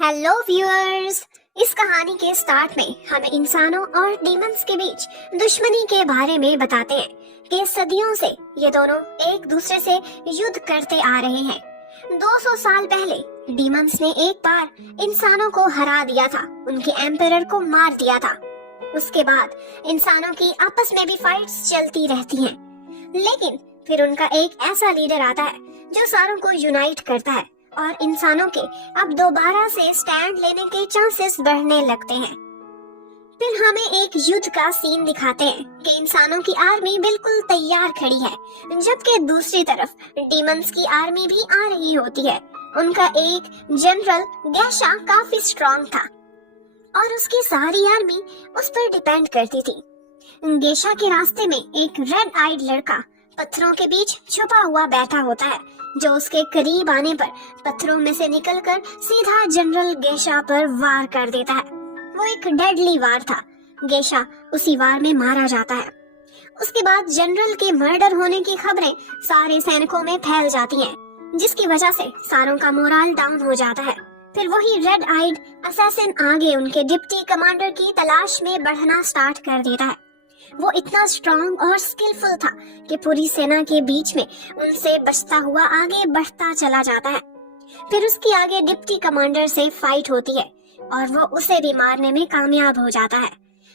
Hello viewers. इस कहानी के स्टार्ट में हमें इंसानों और डीमंस के बीच दुश्मनी के बारे में बताते हैं कि सदियों से ये दोनों एक दूसरे से युद्ध करते आ रहे हैं। 200 साल पहले डीमंस ने एक बार इंसानों को हरा दिया था, उनके एम्परर को मार दिया था। उसके बाद इंसानों की आपस में भी फाइट्स चलती रहती हैं। लेकिन फिर उनका एक ऐसा लीडर आता है जो सारों को यूनाइट करता है और इंसानों के अब दोबारा से स्टैंड लेने के चांसेस बढ़ने लगते हैं। फिर हमें एक युद्ध का सीन दिखाते हैं कि इंसानों की आर्मी बिल्कुल तैयार खड़ी है, जबकि दूसरी तरफ डीमंस की आर्मी भी आ रही होती है। उनका एक जनरल गैशा काफी स्ट्रांग था और उसकी सारी आर्मी उस पर डिपेंड करती थी। गेशा के रास्ते में एक रेड आइड लड़का पत्थरों के बीच छुपा हुआ बैठा होता है, जो उसके करीब आने पर पत्थरों में से निकलकर सीधा जनरल गेशा पर वार कर देता है। वो एक डेडली वार था। गेशा उसी वार में मारा जाता है। उसके बाद जनरल के मर्डर होने की खबरें सारे सैनिकों में फैल जाती हैं, जिसकी वजह से सारों का मोरल डाउन हो जाता है। फिर वही रेड आइड असैसिन आगे उनके डिप्टी कमांडर की तलाश में बढ़ना स्टार्ट कर देता है। वो इतना स्ट्रांग और स्किलफुल था कि पूरी सेना के बीच में उनसे बचता हुआ आगे बढ़ता चला जाता है। फिर उसकी आगे डिप्टी कमांडर से फाइट होती है और वो उसे भी मारने में कामयाब हो जाता है।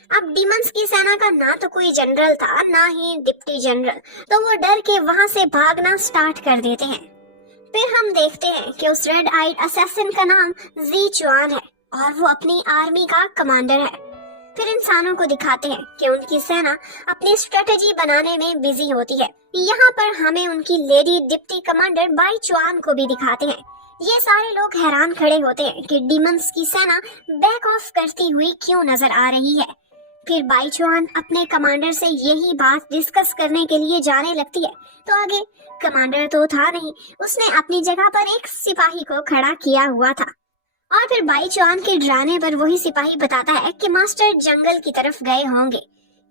अब डीमंस की सेना का ना तो कोई जनरल था, ना ही डिप्टी जनरल, तो वो डर के वहां से भागना स्टार्ट कर देते हैं। फिर हम देखते हैं कि उस रेड आइड असैसिन का नाम जी चुआन है और वो अपनी आर्मी का कमांडर है। फिर इंसानों को दिखाते हैं कि उनकी सेना अपनी स्ट्रेटेजी बनाने में बिजी होती है। यहाँ पर हमें उनकी लेडी डिप्टी कमांडर बाई चुआन को भी दिखाते हैं। ये सारे लोग हैरान खड़े होते हैं कि डीमंस की सेना बैक ऑफ करती हुई क्यों नजर आ रही है। फिर बाई चुआन अपने कमांडर से यही बात डिस्कस करने के लिए जाने लगती है, तो आगे कमांडर तो था नहीं, उसने अपनी जगह पर एक सिपाही को खड़ा किया हुआ था। और फिर बाई चुआन के डराने पर वही सिपाही बताता है कि मास्टर जंगल की तरफ गए होंगे।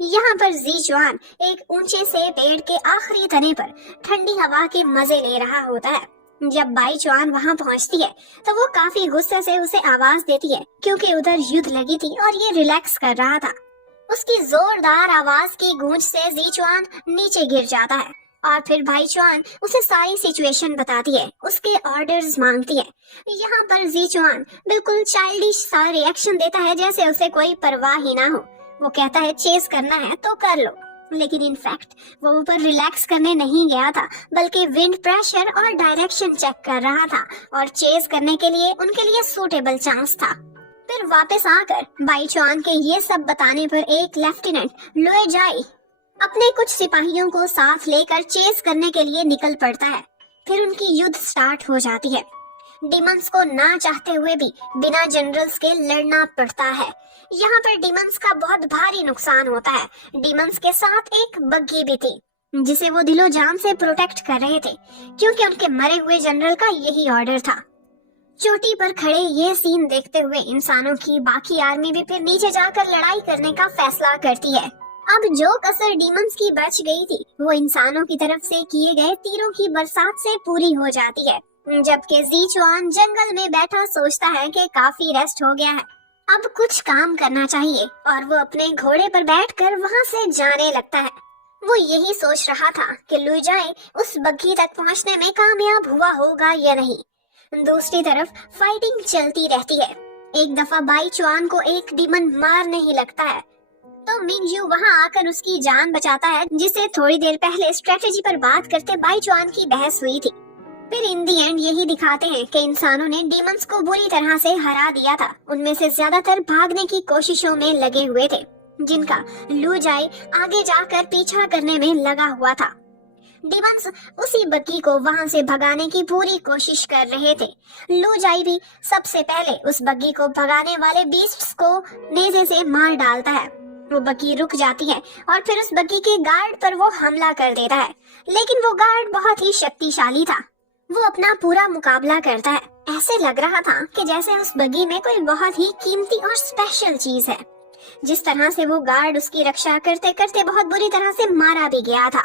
यहाँ पर जी चुआन एक ऊंचे से पेड़ के आखिरी तने पर ठंडी हवा के मजे ले रहा होता है। जब बाई चुआन वहाँ पहुँचती है तो वो काफी गुस्से से उसे आवाज देती है, क्योंकि उधर युद्ध लगी थी और ये रिलैक्स कर रहा था। उसकी जोरदार आवाज की गूंज से जी चुआन नीचे गिर जाता है और फिर बाई चुआन उसे सारी सिचुएशन बताती है, उसके ऑर्डर्स मांगती है। यहाँ पर जी चुआन बिल्कुल चाइल्डिश सा रिएक्शन देता है, जैसे उसे कोई परवाह ही ना हो। वो कहता है चेस करना है तो कर लो, लेकिन इनफैक्ट वो ऊपर रिलैक्स करने नहीं गया था, बल्कि विंड प्रेशर और डायरेक्शन चेक कर रहा था और चेस करने के लिए उनके लिए सूटेबल चांस था। फिर वापस आकर बाई चुआन के ये सब बताने पर एक लेफ्टिनेंट लुए जाई अपने कुछ सिपाहियों को साथ लेकर चेस करने के लिए निकल पड़ता है। फिर उनकी युद्ध स्टार्ट हो जाती है। डीमंस को ना चाहते हुए भी बिना जनरल्स के लड़ना पड़ता है। यहाँ पर डीमंस का बहुत भारी नुकसान होता है। डीमंस के साथ एक बग्गी भी थी, जिसे वो दिलो जान से प्रोटेक्ट कर रहे थे, क्योंकि उनके मरे हुए जनरल का यही ऑर्डर था। चोटी पर खड़े ये सीन देखते हुए इंसानों की बाकी आर्मी भी फिर नीचे जाकर लड़ाई करने का फैसला करती है। अब जो कसर डीमंस की बच गई थी, वो इंसानों की तरफ से किए गए तीरों की बरसात से पूरी हो जाती है। जबकि जी चुआन जंगल में बैठा सोचता है कि काफी रेस्ट हो गया है, अब कुछ काम करना चाहिए, और वो अपने घोड़े पर बैठकर वहाँ से जाने लगता है। वो यही सोच रहा था कि लुजाई उस बग्घी तक पहुँचने में कामयाब हुआ होगा या नहीं। दूसरी तरफ फाइटिंग चलती रहती है। एक दफा बाई चुआन को एक डीमन मारने ही लगता है, तो मिंगजू वहां आकर उसकी जान बचाता है, जिसे थोड़ी देर पहले स्ट्रेटेजी पर बात करते बाई चुआन की बहस हुई थी। फिर इन दी एंड यही दिखाते हैं कि इंसानों ने डीमंस को बुरी तरह से हरा दिया था। उनमें से ज्यादातर भागने की कोशिशों में लगे हुए थे, जिनका लू जाई आगे जाकर पीछा करने में लगा हुआ था। डीमंस उसी बग्गी को वहां से भगाने की पूरी कोशिश कर रहे थे। लू जाई भी सबसे पहले उस बग्गी को भगाने वाले बीस्ट्स को नेज़े से मार डालता है। वो बग्गी रुक जाती है और फिर उस बग्गी के गार्ड पर वो हमला कर देता है, लेकिन वो गार्ड बहुत ही शक्तिशाली था। वो अपना पूरा मुकाबला करता है। ऐसे लग रहा था कि जैसे उस बग्गी में कोई बहुत ही कीमती और स्पेशल चीज है। जिस तरह से वो गार्ड उसकी रक्षा करते करते बहुत बुरी तरह से मारा भी गया था।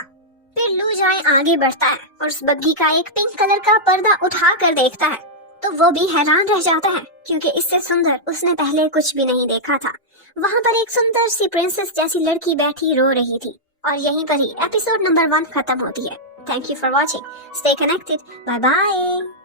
फिर लू जाए आगे बढ़ता है और उस बग्गी का एक पिंक कलर का पर्दा उठा कर देखता है। तो वो भी हैरान रह जाता है क्योंकि इससे सुंदर उसने पहले कुछ भी नहीं देखा था। वहाँ पर एक सुंदर सी प्रिंसेस जैसी लड़की बैठी रो रही थी और यहीं पर ही एपिसोड नंबर 1 खत्म होती है। Thank you for watching. Stay connected. Bye bye.